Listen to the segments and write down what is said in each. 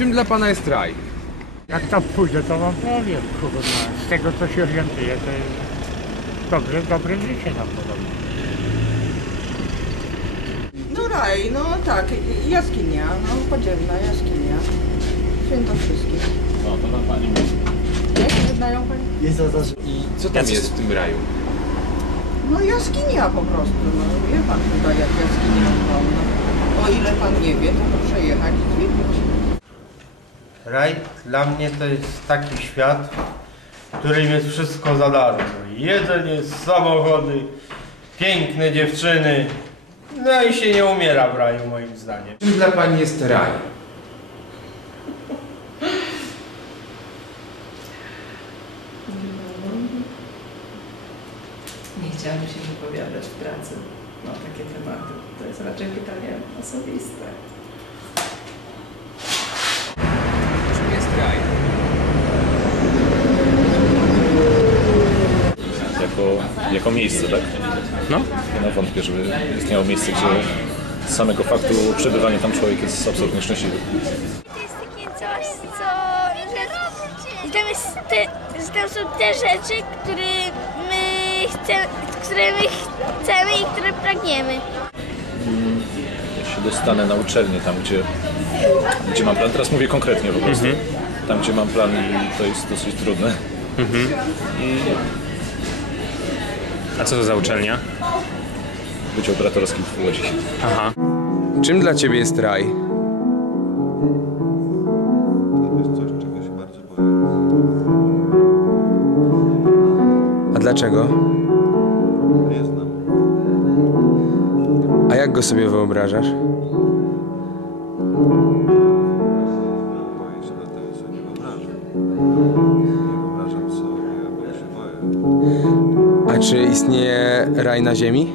Czym dla pana jest raj? Jak tam pójdę, to wam powiem, kurwa. Z tego, co się orientuję, to jest dobre, dobre życie tam podobno. No raj, no tak, jaskinia, no podziemna jaskinia. Świętokrzyskich. No, to na pani mówi. Jak znają pani? I co tam jest w tym raju? No jaskinia po prostu, no wie pan chyba jak jaskinia wygląda. O ile pan nie wie, to proszę jechać i zwiedzić. Raj dla mnie to jest taki świat, w którym jest wszystko za darmo. Jedzenie, samochody, piękne dziewczyny. No i się nie umiera w raju moim zdaniem. Czym dla pani jest raj? Nie chciałabym się wypowiadać w pracy na takie tematy. To jest raczej pytanie osobiste. Czym jest raj? Jako, miejsce, tak? No. No wątpię, żeby istniało miejsce, gdzie z samego faktu przebywania tam człowiek jest absolutnie szczęśliwy. To jest takie coś, co... Że, tam, jest te, że tam są te rzeczy, które my chcemy, które my chcemy i które pragniemy. Ja się dostanę na uczelnię tam, gdzie, gdzie mam plan. Teraz mówię konkretnie po prostu. Tam, gdzie mam plan i to jest dosyć trudne. A co to za uczelnia? Wydział operatorski w Łodzi. Aha. Czym dla ciebie jest raj? To jest coś, czego się bardzo boję. A dlaczego? Nie znam. A jak go sobie wyobrażasz? Czy istnieje raj na ziemi?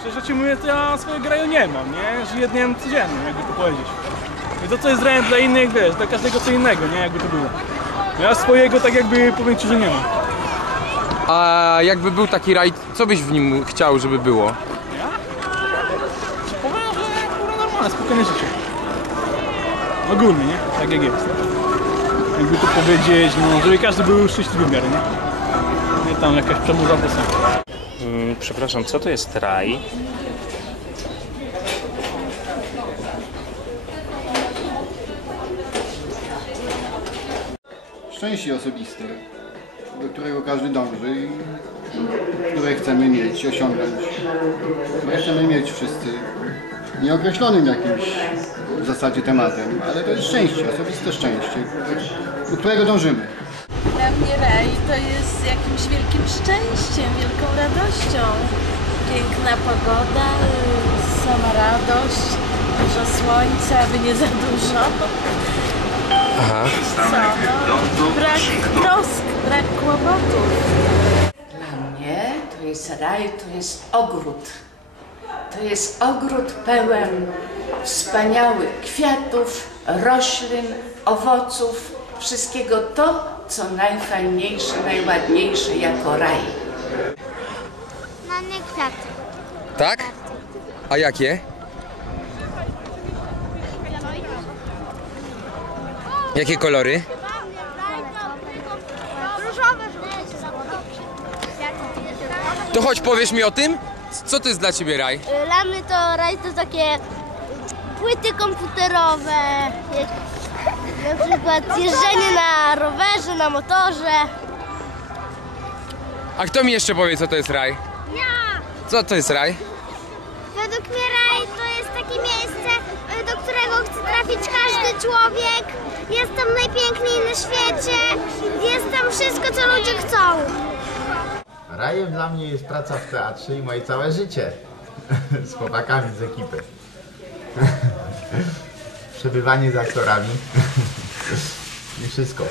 Szczerze ci mówię, to ja swojego raju nie mam, nie? Żyję dniem codziennym, jakby to powiedzieć. I to, co jest rajem dla innych, wiesz, dla każdego co innego, nie? Jakby to było. Ja swojego tak jakby powiem ci, że nie mam. A jakby był taki raj, co byś w nim chciał, żeby było? Powiem, że kurwa normalne, spokojne życie. Ogólnie, nie? Tak jak jest. Jakby to powiedzieć, no, żeby każdy był szczęśliwy w miarę, nie? Nie tam jakaś sobie. Mm, przepraszam, co to jest raj? szczęście osobiste, do którego każdy dąży i które chcemy mieć, osiągnąć. My chcemy mieć wszyscy nieokreślonym jakimś w zasadzie tematem, ale to jest szczęście, osobiste szczęście, do którego dążymy. Dla mnie raj to jest jakimś wielkim szczęściem, wielką radością. Piękna pogoda, sama radość, dużo słońca, aby nie za dużo. Aha. Co? No, brak trosk, brak kłopotów. Dla mnie to jest raj, to jest ogród. To jest ogród pełen wspaniałych kwiatów, roślin, owoców, wszystkiego to, co najfajniejsze, najładniejsze jako raj. Na nie kwiaty. Tak? A jakie? Jakie kolory? Różowe, To chodź powiesz mi o tym? Co to jest dla ciebie raj? Dla mnie to raj to takie płyty komputerowe, na przykład jeżdżenie na rowerze, na motorze. A kto mi jeszcze powie, co to jest raj? Ja! Co to jest raj? Według mnie raj to jest takie miejsce, y, do którego chce trafić każdy człowiek. Jest tam najpiękniej na świecie. Jest tam wszystko, co ludzie chcą. Rajem dla mnie jest praca w teatrze i moje całe życie z chłopakami z ekipy. Przebywanie z aktorami i wszystko.